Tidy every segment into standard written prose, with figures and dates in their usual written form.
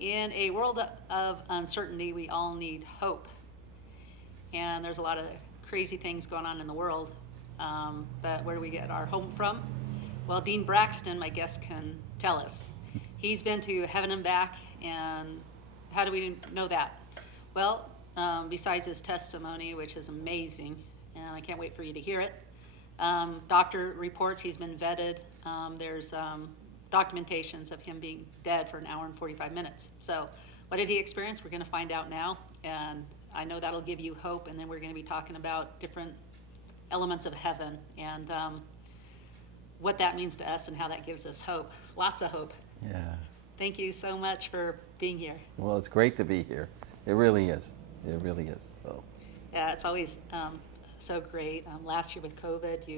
In a world of uncertainty, we all need hope. And there's a lot of crazy things going on in the world. But where do we get our hope from? Well, Dean Braxton, my guest, can tell us. He's been to heaven and back, and how do we know that? Well, besides his testimony, which is amazing, and I can't wait for you to hear it. Doctor reports he's been vetted. There's documentations of him being dead for an hour and 45 minutes. So what did he experience? We're going to find out now, and I know that'll give you hope, and then we're going to be talking about different elements of heaven and what that means to us and how that gives us hope. Lots of hope. Yeah. Thank you so much for being here. Well, it's great to be here. It really is. It really is. So. Yeah, it's always so great. Last year with COVID,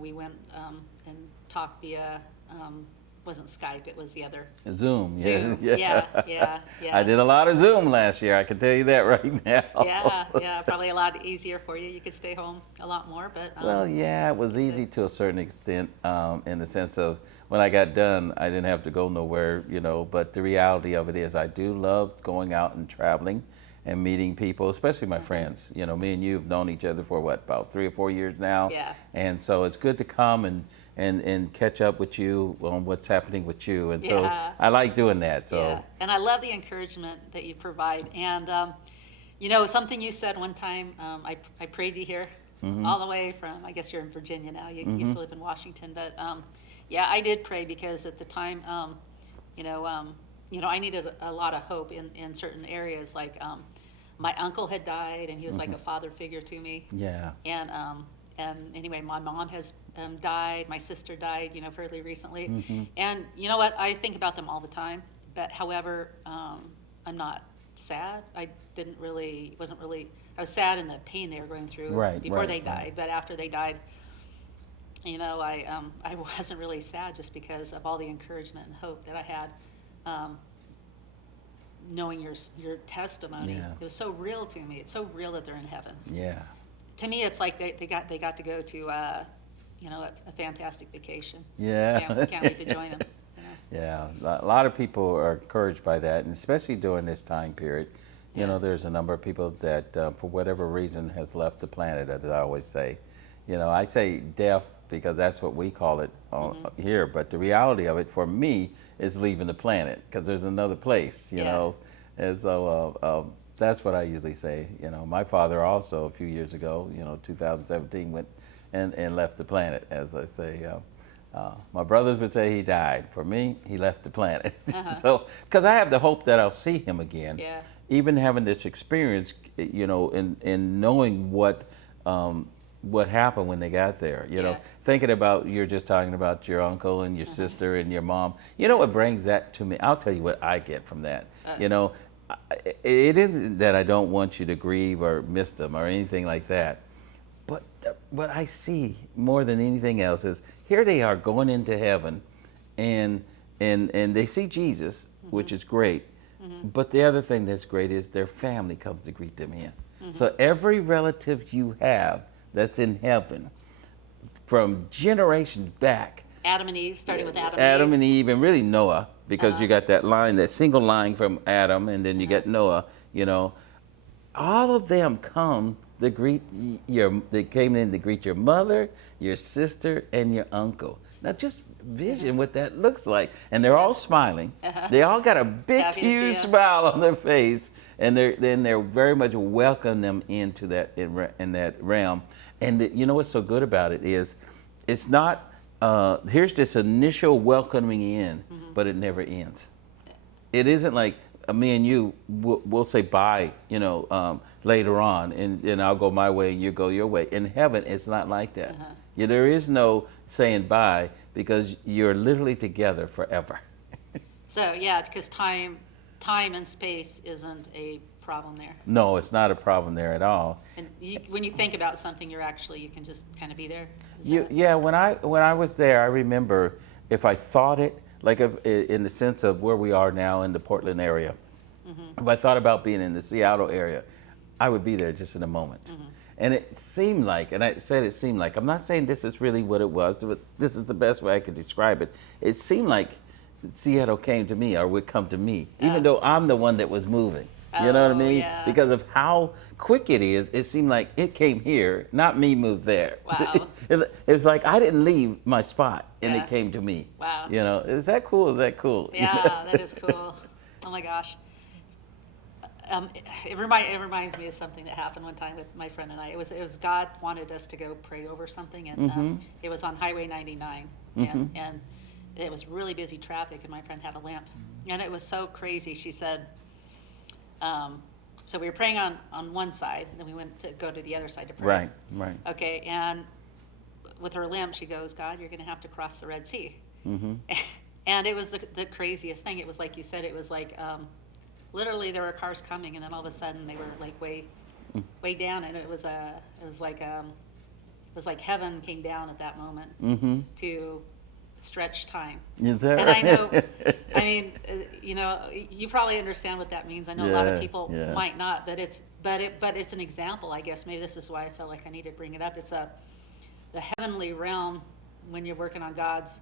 we went and talked via, wasn't Skype, it was the other. Zoom. Zoom. Yeah. Yeah. I did a lot of Zoom last year. I can tell you that right now. Yeah. Probably a lot easier for you. You could stay home a lot more, but. Well, yeah, it was easy to a certain extent, in the sense of when I got done, I didn't have to go nowhere, but the reality of it is I do love going out and traveling and meeting people, especially my friends. Me and you have known each other for what, about 3 or 4 years now? Yeah. And so it's good to come and catch up with you on what's happening with you. And so I like doing that. So. Yeah, and I love the encouragement that you provide. And, something you said one time, I prayed you here all the way from, I guess you're in Virginia now. You used to live in Washington. But, I did pray because at the time, I needed a lot of hope in certain areas. Like my uncle had died, and he was like a father figure to me. Yeah. And anyway, my mom has died. My sister died, fairly recently. And you know what? I think about them all the time. But however, I'm not sad. I was sad in the pain they were going through before they died. But after they died, I wasn't really sad just because of all the encouragement and hope that I had. Knowing your testimony, it was so real to me. It's so real that they're in heaven. Yeah. To me, it's like they got to go to a fantastic vacation. Yeah. Can't wait to join them. Yeah, a lot of people are encouraged by that, and especially during this time period. There's a number of people that, for whatever reason, has left the planet, as I always say. I say death because that's what we call it here, but the reality of it for me is leaving the planet because there's another place, and so that's what I usually say. My father also a few years ago, 2017, went and left the planet, as I say. My brothers would say he died. For me, he left the planet. So, because I have the hope that I'll see him again. Yeah. Even having this experience, in knowing what happened when they got there. Thinking about, you're just talking about your uncle and your sister and your mom. What brings that to me? I'll tell you what I get from that. It isn't that I don't want you to grieve or miss them or anything like that. But what I see more than anything else is here they are going into heaven, and they see Jesus, which is great. But the other thing that's great is their family comes to greet them in. So every relative you have that's in heaven, from generations back. Adam and Eve, starting with Adam and Eve, and really Noah, because you got that line, that single line from Adam, and then you get Noah. All of them come to greet they came in to greet your mother, your sister, and your uncle. Now just vision what that looks like, and they're all smiling. They all got a big, huge smile on their face, and they're very much welcome them into that in that realm. And what's so good about it is, it's not here's this initial welcoming in, but it never ends. It isn't like me and you we'll say bye, later on, and I'll go my way and you go your way. In heaven, it's not like that. There is no saying bye, because you're literally together forever. So yeah, because time and space isn't a problem there. No, it's not a problem there at all. And when you think about something, you can just kind of be there. Yeah, when I was there, I remember if I thought it, like in the sense of where we are now in the Portland area, if I thought about being in the Seattle area, I would be there just in a moment. And it seemed like, and I said it seemed like, I'm not saying this is really what it was, but this is the best way I could describe it. It seemed like Seattle came to me or would come to me, even Oh. though I'm the one that was moving. You know what I Oh, mean? yeah. Because of how quick it is, it seemed like it came here, not me moved there. Wow. It's like I didn't leave my spot and Yeah. it came to me. Wow. You know, is that cool? Is that cool? Yeah, that is cool. Oh my gosh. It reminds me of something that happened one time with my friend and I. It was God wanted us to go pray over something, and it was on Highway 99, and it was really busy traffic, and my friend had a lamp, and it was so crazy. She said, so we were praying on one side, then we went to go to the other side to pray. Right, right. Okay, and with her lamp, she goes, God, you're going to have to cross the Red Sea. And it was the craziest thing. It was like you said, it was like literally there were cars coming, and then all of a sudden they were like way down, and it was like heaven came down at that moment to stretch time. Is that And I right? know, I mean, you probably understand what that means. I know a lot of Yeah, people yeah. might not, but it's an example, I guess. Maybe this is why I felt like I need to bring it up. It's the heavenly realm when you're working on God's,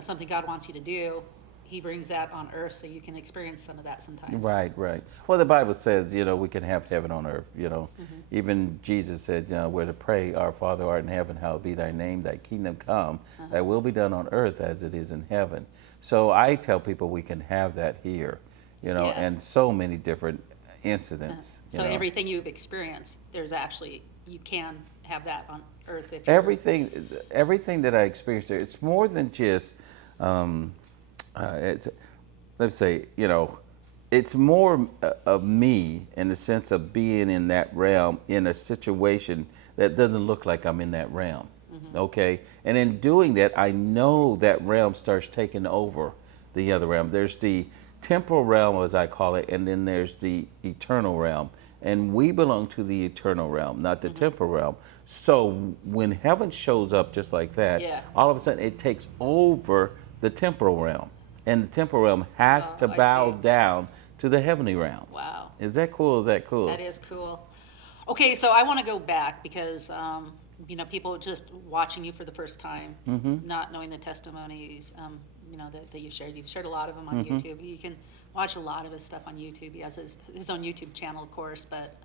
something God wants you to do. He brings that on earth so you can experience some of that sometimes. Right, right. Well, the Bible says, we can have heaven on earth, Even Jesus said, we're to pray, our Father art in heaven, hallowed be thy name, thy kingdom come, thy will be done on earth as it is in heaven. So I tell people we can have that here, Yeah. and so many different incidents. So everything you've experienced, you can have that on earth. If Everything that I experienced there, it's more than just, let's say, it's more of me in the sense of being in that realm in a situation that doesn't look like I'm in that realm. Okay? And in doing that, I know that realm starts taking over the other realm. There's the temporal realm, as I call it, and then there's the eternal realm. And we belong to the eternal realm, not the temporal realm. So when heaven shows up just like that, Yeah. all of a sudden it takes over the temporal realm. And the temporal realm has to I bow see. down to the heavenly realm. Wow. Is that cool? Is that cool? That is cool. Okay, so I want to go back because, people just watching you for the first time, not knowing the testimonies, that you've shared. You've shared a lot of them on YouTube. You can watch a lot of his stuff on YouTube. He has his own YouTube channel, of course, but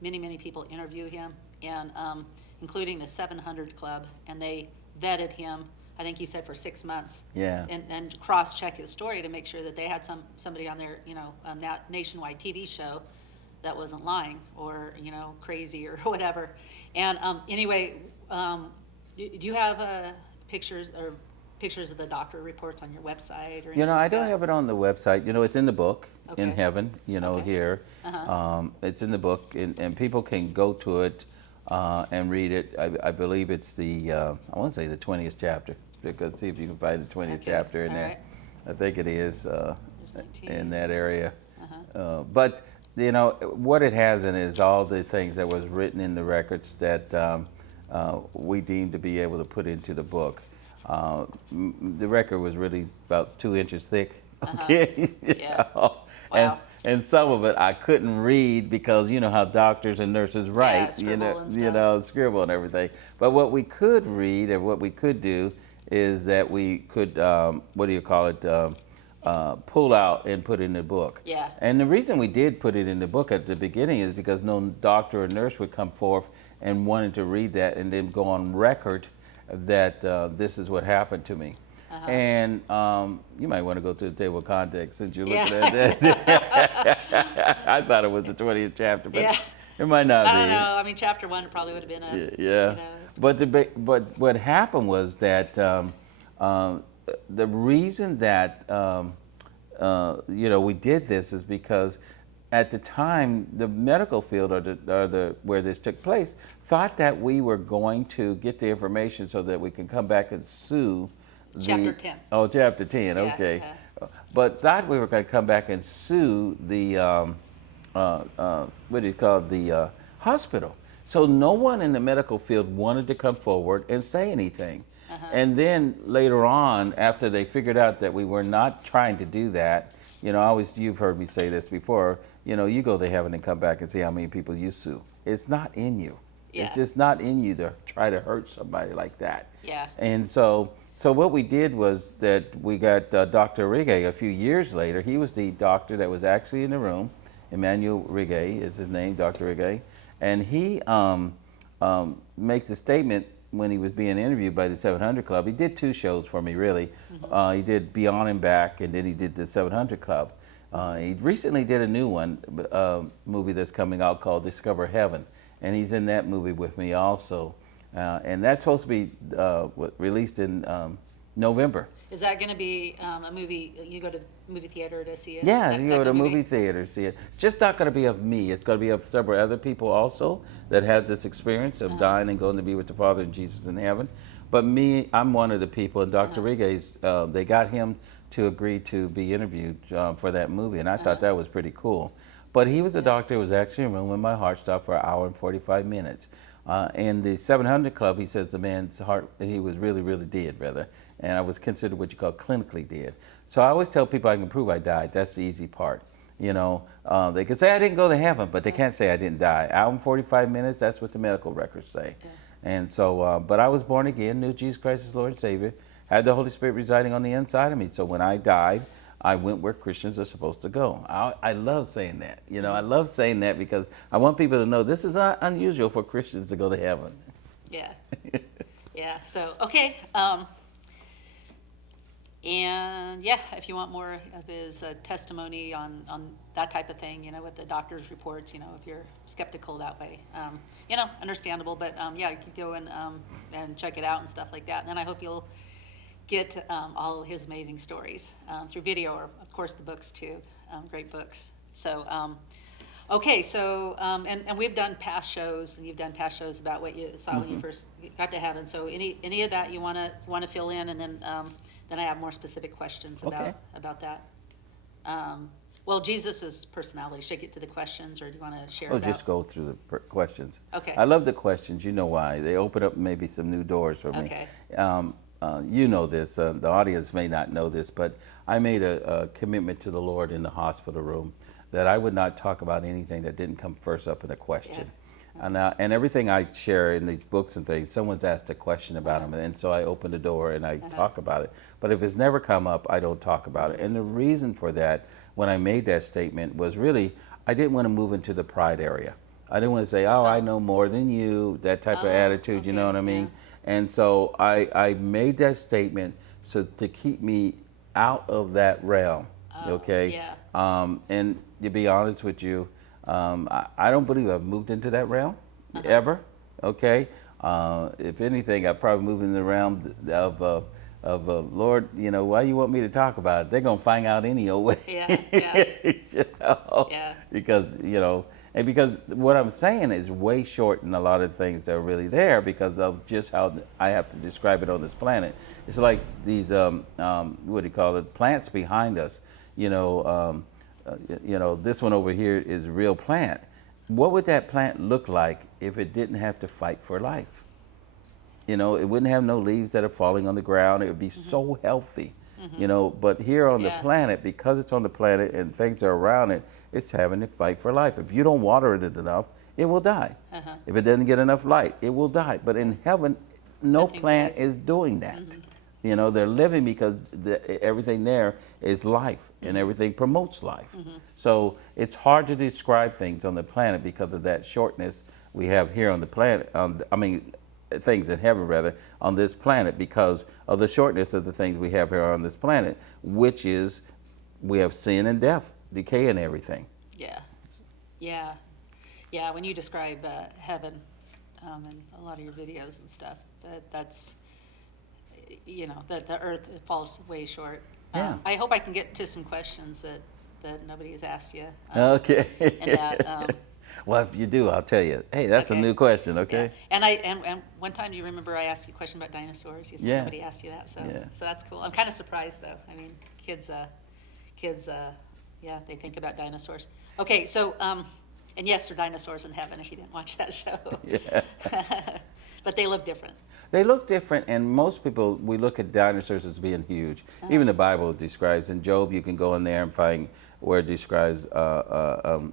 many, many people interview him, and including the 700 Club, and they vetted him, I think you said for 6 months. Yeah. And cross-check his story to make sure that they had somebody on their, nationwide TV show that wasn't lying or, crazy or whatever. And anyway, do you have pictures of the doctor reports on your website or anything I like don't that? have it on the website. It's in the book, in Okay. heaven, Okay. here. It's in the book, and people can go to it and read it. I believe it's I want to say the 20th chapter. Let's see if you can find the 20th Okay. chapter in All there. right. I think it is There's 19. in that area. But what it has in it is all the things that was written in the records that we deemed to be able to put into the book. The record was really about 2 inches thick. Okay. Yeah. Wow. And some of it I couldn't read because how doctors and nurses write, scribble and stuff. scribble and everything. But what we could read and what we could do is that we could pull out and put in the book. Yeah. And the reason we did put it in the book at the beginning is because no doctor or nurse would come forth and wanted to read that and then go on record that this is what happened to me. And you might want to go to the table of contents since you're looking at that. I thought it was the 20th chapter, but it might not be. I don't know. I mean, chapter 1 probably would have been Yeah. But what happened was that the reason that we did this is because at the time the medical field or where this took place thought that we were going to get the information so that we can come back and sue. Chapter 10. Oh, chapter 10. Yeah, Okay. But thought we were going to come back and sue the the hospital. So no one in the medical field wanted to come forward and say anything. And then later on, after they figured out that we were not trying to do that, you've heard me say this before, you go to heaven and come back and see how many people you sue. It's not in you. Yeah. It's just not in you to try to hurt somebody like that. Yeah. And so So what we did was that we got Dr. Rigge a few years later. He was the doctor that was actually in the room. Emmanuel Rigge is his name, Dr. Rigge. And he makes a statement when he was being interviewed by the 700 Club. He did 2 shows for me, really. He did Beyond and Back, and then he did the 700 Club. He recently did a new one, movie that's coming out called Discover Heaven. And he's in that movie with me also. And that's supposed to be released in November. Is that going to be a movie, you go to the movie theater to see it? Yeah, that you go type to of movie theater to see it. It's just not going to be of me. It's going to be of several other people also that had this experience of dying and going to be with the Father and Jesus in heaven. But me, I'm one of the people, and Dr. Rigge's, they got him to agree to be interviewed for that movie, and I thought that was pretty cool. But he was a doctor who was actually in a room when my heart stopped for 1 hour and 45 minutes. In the 700 Club, he says the man's heart, he was really, really dead, rather. And I was considered what you call clinically dead. So I always tell people I can prove I died. That's the easy part. You know, they can say I didn't go to heaven, but they can't say I didn't die. 1 hour and 45 minutes, that's what the medical records say. Yeah. And so, but I was born again, knew Jesus Christ as Lord and Savior, had the Holy Spirit residing on the inside of me. So when I died, I went where Christians are supposed to go. I love saying that. You know, I love saying that because I want people to know this is not unusual for Christians to go to heaven. Yeah. Yeah. So, okay. And yeah, if you want more of his testimony on that type of thing, you know, with the doctor's reports, you know, if you're skeptical that way, you know, understandable. But yeah, you could go and check it out and stuff like that. And then I hope you'll get all his amazing stories through video, or of course the books too, great books. So, okay, so, and we've done past shows, and you've done past shows about what you saw when you first got to heaven. So any of that you wanna fill in, and then I have more specific questions about that. Well, Jesus' personality, should I get to the questions, or do you wanna share about? Just go through the questions. Okay. I love the questions, you know why. They open up maybe some new doors for me. Okay. You know this, the audience may not know this, but I made a commitment to the Lord in the hospital room that I would not talk about anything that didn't come first up in a question. Yeah. And everything I share in these books and things, someone's asked a question about them, and so I open the door and I talk about it. But if it's never come up, I don't talk about it. And the reason for that, when I made that statement, was really, I didn't want to move into the pride area. I didn't want to say, oh, I know more than you, that type of attitude, you know what I mean? Yeah. And so I made that statement so to keep me out of that realm, okay? Yeah. And to be honest with you, I don't believe I've moved into that realm, ever, okay? If anything, I probably moved in the realm of Lord, you know, why you want me to talk about it? They're going to find out any old way. Yeah, yeah. You know? Yeah. Because, you know, and because what I'm saying is way short in a lot of things that are really there because of just how I have to describe it on this planet. It's like these, what do you call it, plants behind us. You know, this one over here is a real plant. What would that plant look like if it didn't have to fight for life? You know, it wouldn't have no leaves that are falling on the ground. It would be so healthy. You know, but here on the planet, because it's on the planet and things are around it, it's having to fight for life. If you don't water it enough, it will die. If it doesn't get enough light, it will die. But in heaven, no plant is doing that. You know, they're living because everything there is life, and everything promotes life. So it's hard to describe things on the planet because of that shortness we have here on the planet. Things in heaven, rather, on this planet, because of the shortness of the things we have here on this planet, which is we have sin and death, decay and everything. Yeah, yeah, yeah. When you describe heaven in a lot of your videos and stuff, that's, you know, that the earth falls way short. Yeah. I hope I can get to some questions that nobody has asked you. Okay. And that. Well, if you do, I'll tell you. Hey, that's a new question, okay? Yeah. And one time, you remember I asked you a question about dinosaurs. You said nobody asked you that, so that's cool. I'm kind of surprised though. I mean, kids, they think about dinosaurs. Okay, so and yes, there are dinosaurs in heaven. If you didn't watch that show, but they look different. They look different, and most people, we look at dinosaurs as being huge. Even the Bible describes, in Job, you can go in there and find where it describes,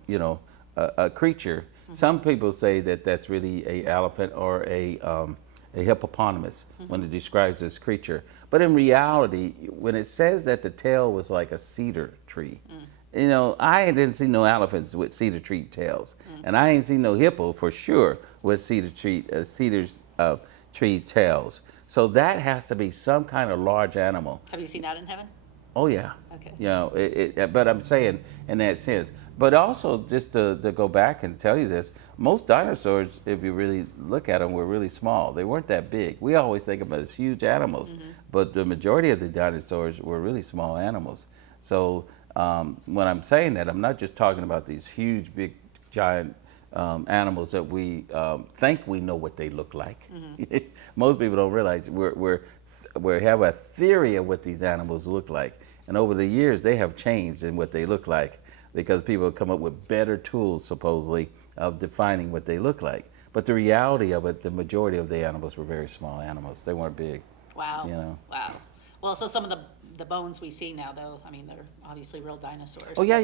you know, a creature. Some people say that that's really a elephant or a a hippopotamus when it describes this creature. But in reality, when it says that the tail was like a cedar tree, you know, I didn't see no elephants with cedar tree tails, and I ain't seen no hippo for sure with cedar tree tails. So that has to be some kind of large animal. Have you seen that in heaven? Oh yeah. Okay. You know, but I'm saying in that sense. But also, just to go back and tell you this, most dinosaurs, if you really look at them, were really small. They weren't that big. We always think of them as huge animals, but the majority of the dinosaurs were really small animals. So when I'm saying that, I'm not just talking about these huge, big, giant animals that we think we know what they look like. Most people don't realize we have a theory of what these animals look like. And over the years, they have changed in what they look like because people have come up with better tools, supposedly, of defining what they look like. But the reality of it, the majority of the animals were very small animals. They weren't big. Wow. You know. Wow. Well, so some of the bones we see now, though, I mean, they're obviously real dinosaurs. Oh, yeah.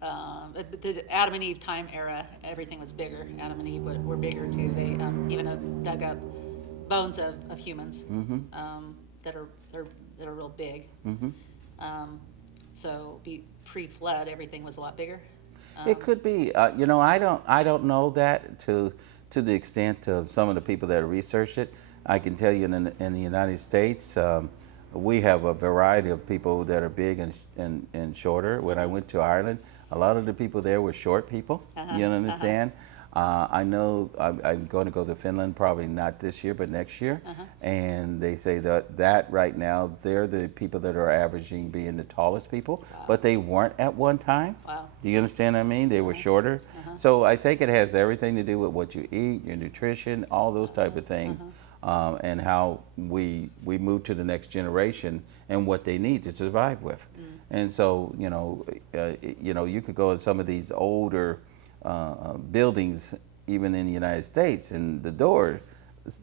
The Adam and Eve time era, everything was bigger. Adam and Eve were bigger too. They even dug up bones of humans that are real big. So pre-flood, everything was a lot bigger. It could be. You know, I don't know that to the extent of some of the people that research it. I can tell you in the United States, we have a variety of people that are big and shorter. When I went to Ireland, a lot of the people there were short people. You understand? I know I'm going to go to Finland, probably not this year, but next year. And they say that right now, they're the people that are averaging being the tallest people, but they weren't at one time. Wow. Do you understand what I mean? They were shorter. So I think it has everything to do with what you eat, your nutrition, all those type of things, and how we move to the next generation and what they need to survive with. And so, you know, you could go in some of these older buildings, even in the United States, and the door,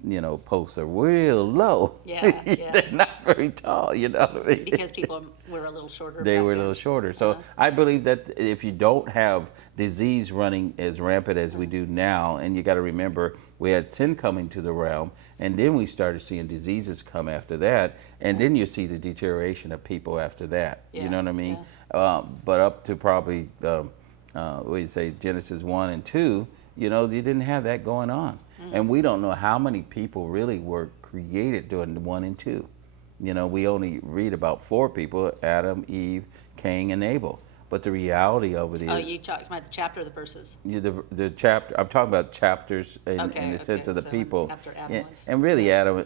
you know, posts are real low. Yeah. They're not very tall, you know what I mean? Because people were a little shorter. They back were a then. little shorter. So I believe that if you don't have disease running as rampant as we do now, and you got to remember, we had sin coming to the realm, and then we started seeing diseases come after that, and then you see the deterioration of people after that. You know what I mean? But up to probably, what do you say, Genesis 1 and 2, you know, you didn't have that going on. And we don't know how many people really were created during 1 and 2. You know, we only read about 4 people, Adam, Eve, Cain, and Abel. But the reality of it is... Oh, you talking about the chapter or the verses? The chapter, I'm talking about chapters in the sense of the people. After Adam was. And really Adam,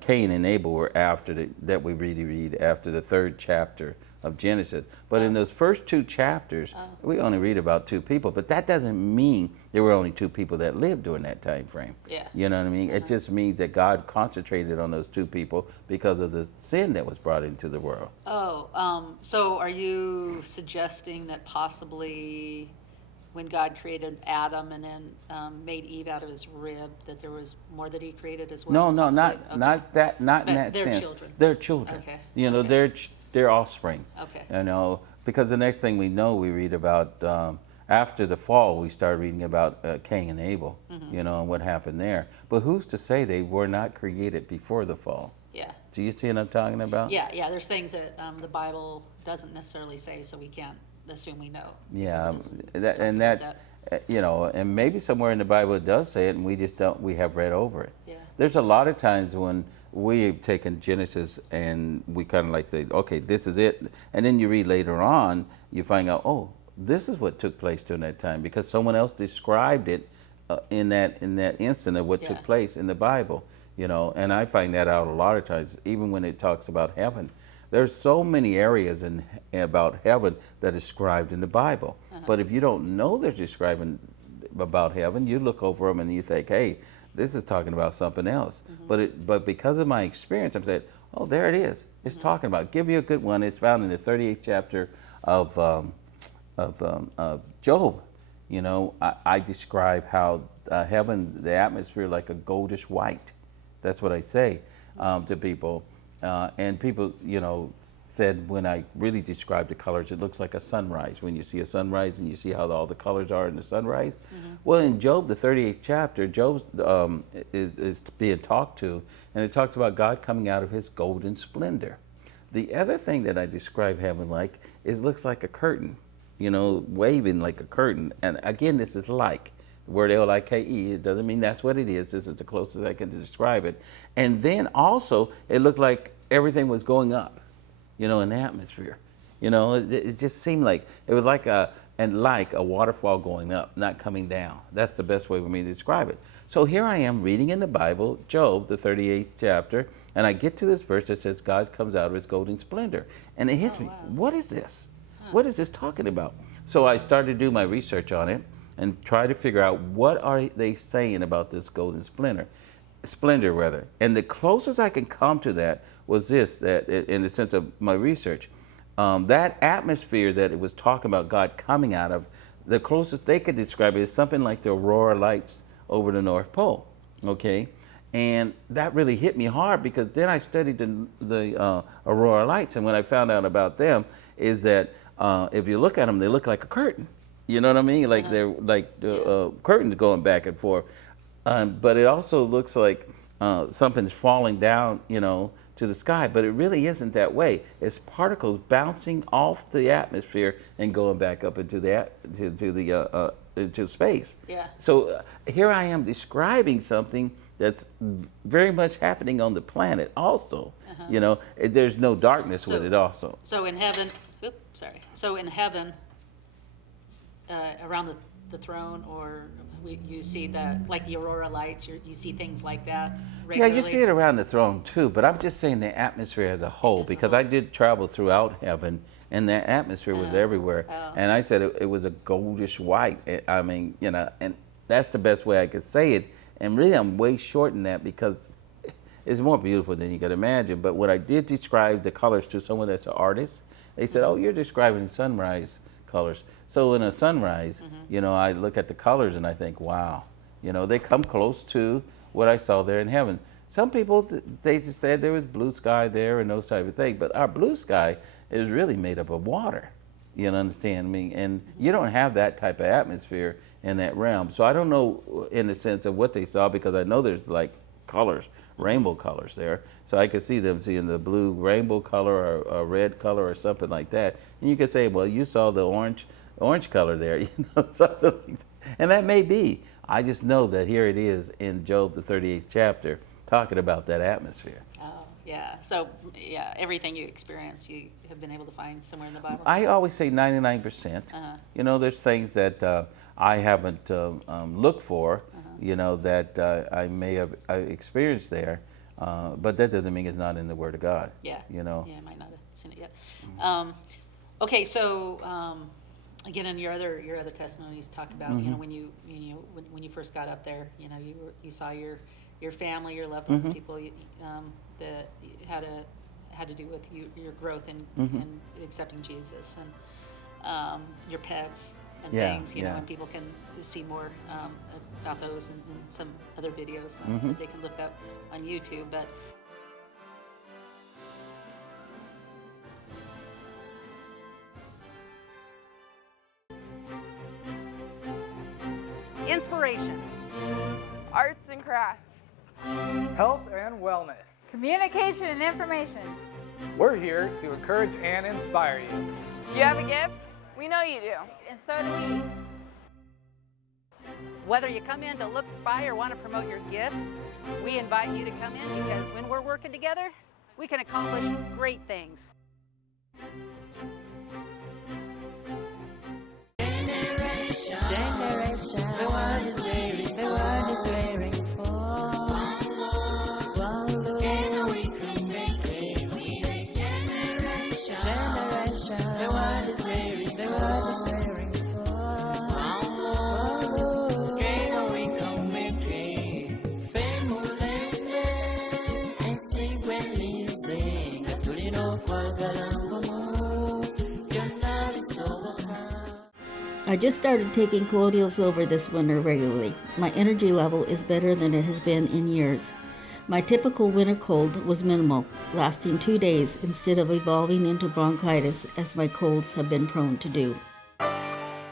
Cain and Abel were after that we really read after the 3rd chapter of Genesis. But in those first 2 chapters, we only read about 2 people. But that doesn't mean there were only 2 people that lived during that time frame. Yeah. You know what I mean? It just means that God concentrated on those 2 people because of the sin that was brought into the world. Oh, so are you suggesting that possibly when God created Adam and then made Eve out of his rib, that there was more that he created as well? No, not that, not in But that they're sense. children. They're children. Okay. You know, Okay. they're offspring. Okay. You know, because the next thing we know, we read about after the fall, we start reading about Cain and Abel. You know, and what happened there. But who's to say they were not created before the fall? Yeah. Do you see what I'm talking about? Yeah. There's things that the Bible doesn't necessarily say, so we can't assume we know. Yeah, because it doesn't and talk that's about you know, and maybe somewhere in the Bible it does say it, and we just don't. We have read over it. Yeah. There's a lot of times when we've taken Genesis and we kind of like say, okay, this is it, and then you read later on, you find out, oh, this is what took place during that time because someone else described it in that instant of what took place in the Bible. You know, and I find that out a lot of times, even when it talks about heaven. There's so many areas about heaven that are described in the Bible. But if you don't know they're describing about heaven, you look over them and you think, hey, this is talking about something else. But because of my experience, I'm saying, oh, there it is. It's talking about. Give you a good one. It's found in the 38th chapter of Job. You know, I describe how heaven, the atmosphere, like a goldish white. That's what I say to people. And people, you know, said when I really described the colors, it looks like a sunrise. When you see a sunrise and you see how all the colors are in the sunrise. Well, in Job, the 38th chapter, Job is being talked to, and it talks about God coming out of his golden splendor. The other thing that I describe heaven like is looks like a curtain, you know, waving like a curtain. And again, this is like. The word L-I-K-E, it doesn't mean that's what it is. This is the closest I can describe it. And then also, it looked like everything was going up, you know, in the atmosphere. You know, it just seemed like, it was like a waterfall going up, not coming down. That's the best way for me to describe it. So here I am reading in the Bible, Job, the 38th chapter, and I get to this verse that says God comes out of his golden splendor. And it hits me, what is this? What is this talking about? So I started to do my research on it and try to figure out what are they saying about this golden splendor. And the closest I can come to that was this, that in the sense of my research, that atmosphere that it was talking about God coming out of, the closest they could describe it is something like the aurora lights over the North Pole, okay? And that really hit me hard because then I studied the aurora lights, and what I found out about them is that if you look at them, they look like a curtain. You know what I mean? Like they're like curtains going back and forth. But it also looks like something's falling down, you know, to the sky. But it really isn't that way. It's particles bouncing off the atmosphere and going back up into into space. Yeah. So here I am describing something that's very much happening on the planet also. You know, there's no darkness with it also. So in heaven, So in heaven, around the throne, or you see like the aurora lights, you see things like that regularly? Yeah, you see it around the throne too, but I'm just saying the atmosphere as a whole, because I did travel throughout heaven, and that atmosphere was everywhere. And I said it was a goldish white. I mean, you know, and that's the best way I could say it. And really, I'm way short in that because it's more beautiful than you could imagine. But when I did describe the colors to someone that's an artist, they said, oh, you're describing sunrise colors. So in a sunrise, you know, I look at the colors and I think, wow, you know, they come close to what I saw there in heaven. Some people, they just said there was blue sky there and those type of things, but our blue sky is really made up of water. You understand me? And you don't have that type of atmosphere in that realm. So I don't know in the sense of what they saw, because I know there's like colors, rainbow colors there. So I could see them seeing the blue rainbow color or a red color or something like that. And you could say, well, you saw the orange color there, you know, something like that. And that may be. I just know that here it is in Job, the 38th chapter, talking about that atmosphere. Oh, yeah. So, yeah, everything you experience, you have been able to find somewhere in the Bible? I always say 99%. You know, there's things that I haven't looked for, you know, that I may have experienced there, but that doesn't mean it's not in the Word of God. Yeah. You know. Yeah, I might not have seen it yet. Okay, so again, in your other testimonies, talk about you know when you first got up there, you know, you saw your family, your loved ones, people that had to do with your growth in accepting Jesus, and your pets and things. You know, and people can see more about those in some other videos that they can look up on YouTube, but. Inspiration, Arts and crafts. Health and wellness. communication, and information. We're here to encourage and inspire you. You have a gift? We know you do. And so do we. Whether you come in to look by or want to promote your gift, we invite you to come in, because when we're working together, we can accomplish great things. The world is wearing for. Together we can make it. We make generation. The world is wearing for. Together we can make it. Family and sing when we sing. Aturi no kwagarango. Your love is overcome. I just started taking colloidal silver this winter regularly. My energy level is better than it has been in years. My typical winter cold was minimal, lasting 2 days instead of evolving into bronchitis as my colds have been prone to do.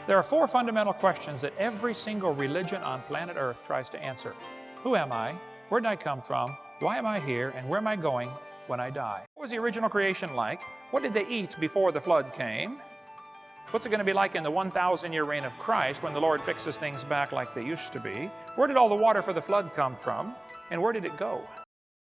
There are 4 fundamental questions that every single religion on planet Earth tries to answer. Who am I? Where did I come from? Why am I here? And where am I going when I die? What was the original creation like? What did they eat before the flood came? What's it going to be like in the 1,000-year reign of Christ when the Lord fixes things back like they used to be? Where did all the water for the flood come from? And where did it go?